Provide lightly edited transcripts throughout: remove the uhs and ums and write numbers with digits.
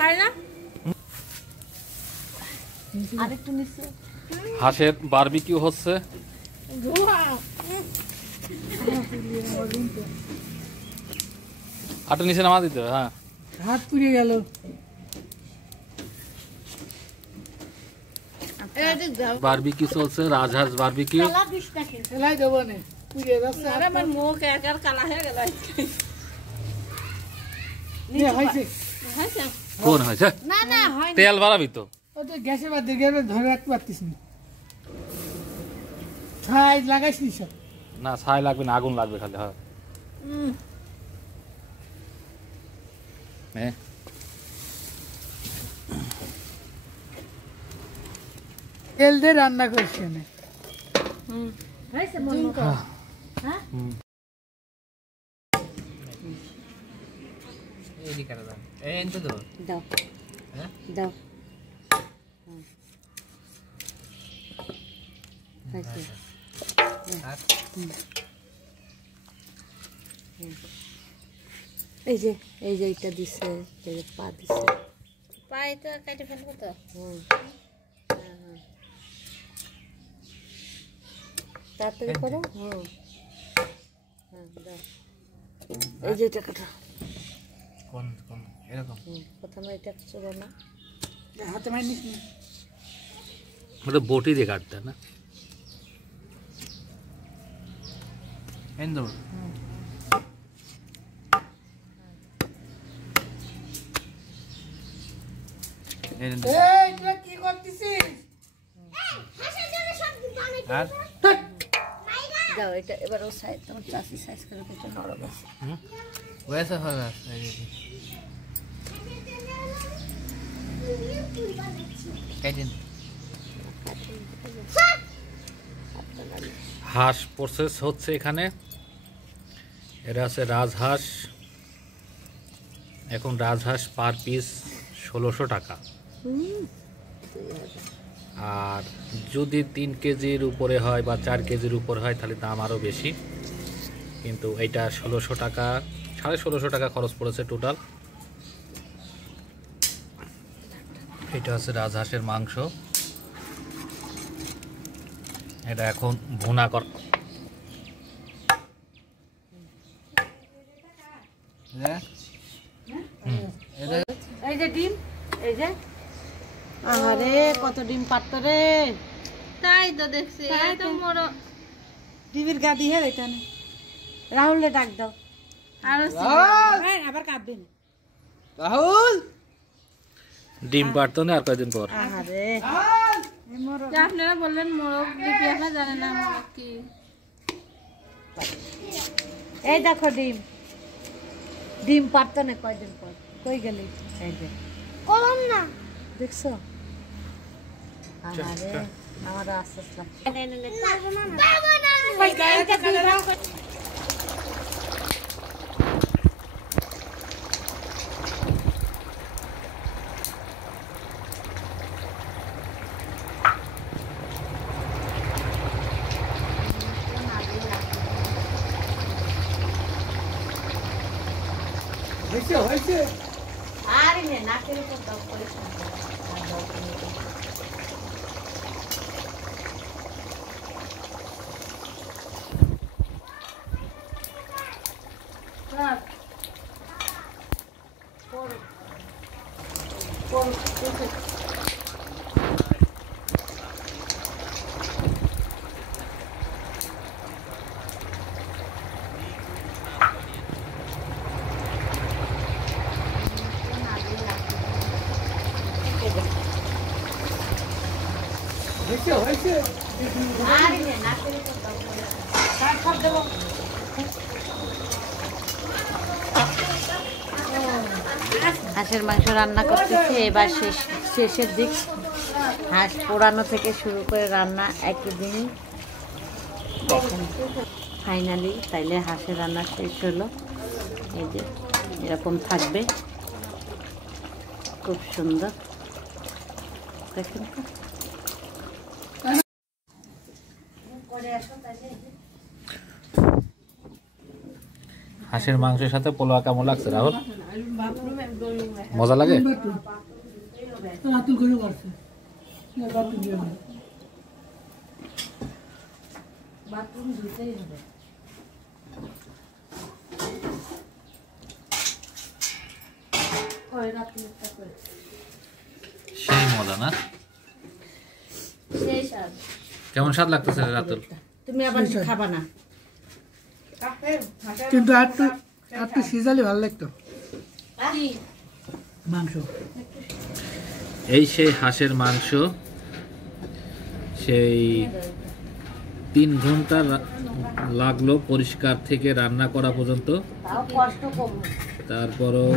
ভাই না আরেকটু নিচে হাঁসের বারবিকিউ হচ্ছে। আটা নিচে নামা দিতে হ্যাঁ, হাত পুড়ে গেল। বারবিকিউ চলছে, রাজহাঁস বারবিকিউ। সেলাই দেবো না, পুড়ে যাচ্ছে। আমার মুখ একার কালা হয়ে গেল। হয়েছে কোন হয়েছে? না না হয় তেল বাড়াবি তো। ওটা গ্যাসের বাদ দিয়ে গ্যাসে ধরে রাখতে পারতিস না। ছাই লাগাইস নি সব। না ছাই লাগবে না, আগুন লাগবে খালি। হ্যাঁ তেল দিয়ে রান্না করছি না। হয়েছে মন মতো হ্যাঁ এই করে দাও, এই এনতে দাও দাও হ্যাঁ দাও হয়েছে আর এই যে এটা দিছে, এই যে পা দিছে। পায়ে তো কেটে ফেলবো তো। তাড়াতাড়ি করো। হ্যাঁ দাও। এই যে এটা কাটো। কোন কোন এরকম প্রথমে এটা চুরো না, হাতে মার নিস না। ওটা বটি দিয়ে কাটতে না। এন দাও এন দাও এই তুই কি করতেছিস? আর দাও এটা এবার ও সাইজ, তোমার চাষি সাইজ করে একটু নরম আছে। वैसा होगा कैदिन হাঁস প্রসেস হচ্ছে এখানে। এটা আছে রাজহাঁস। এখন রাজহাঁস পার পিস 1600 টাকা। আর যদি 3 কেজির উপরে হয় বা 4 কেজির উপরে হয় তাহলে দাম আরও বেশি, কিন্তু এইটা 1600 টাকা, 1650 টাকা খরচ পড়েছে টোটাল। এটা হচ্ছে রাজহাঁসের মাংস। এটা এখন ভুনা কর। এই যে ডিম, এই যে আরে কত ডিম পারতো রে। তাই তো দেখছি, এই তো মোরো ডিমের গাদি হে এটা না। রাহুলে ডাক দাও। আরো হ্যাঁ আবার কাঁদবেন। রাহুল ডিম পারতো না আর কয়েকদিন পর। আরে আপনারা বললেন মোরগ বিক্রি, আপনারা জানেন না মোরগ কি। এই দেখো ডিম, ডিম পারতো না কয়দিন পর। কই গেলি? এই যে কলম না দেখছো? আরে আমার আস্তে আস্তে হয়েছে হয়েছে। আরে নে নাকের উপর দাও করে হয়েছে হয়েছে। আরে নে নাকের উপর দাও করে সব দেবো। হাঁসের মাংস রান্না করতেছি, এবার শেষের দিক। হাঁস পোড়ানো থেকে শুরু করে রান্না একই দিনই দেখেন ফাইনালি। তাইলে হাঁসের রান্না শেষ হলো। এই যে এরকম থাকবে, খুব সুন্দর দেখেন তো। হাঁসের মাংসের সাথে পোলাও কেমন লাগছে রাহুল? মজা লাগে? রাতুল করে করছে রাতুল দিয়ে বাথরুম ধুতেই হবে। ওই রাতুলটা করে সেই মজা না? সেই স্বাদ। কেমন স্বাদ লাগতেছে রে রাতুল? তুমি আবার খাবা না? কিন্তু একটু সিজালে ভালো লাগতো মাংস। এই সেই হাঁসের মাংস, সেই 3 ঘন্টা লাগলো পরিষ্কার থেকে রান্না করা পর্যন্ত। তাও কষ্ট কম। তারপরও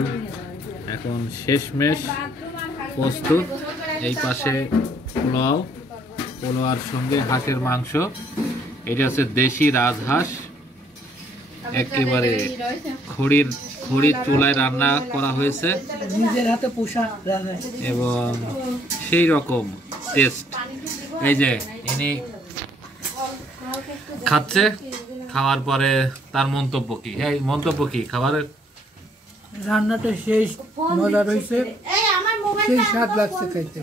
এখন শেষমেশ প্রস্তুত। এই পাশে পোলাওর সঙ্গে হাঁসের মাংস। এটা হচ্ছে দেশি রাজহাঁস, একেবারে খড়ির চুলায় রান্না করা হয়েছে নিজের হাতে পোষা রান্না এবং সেই রকম টেস্ট। এই যে ইনি খাচ্ছে, খাওয়ার পরে তার মন্তব্য কি? এই মন্তব্য কি খাবারের? রান্নাটা সেই মজা রয়েছে, সেই স্বাদ লাগছে খাইতে।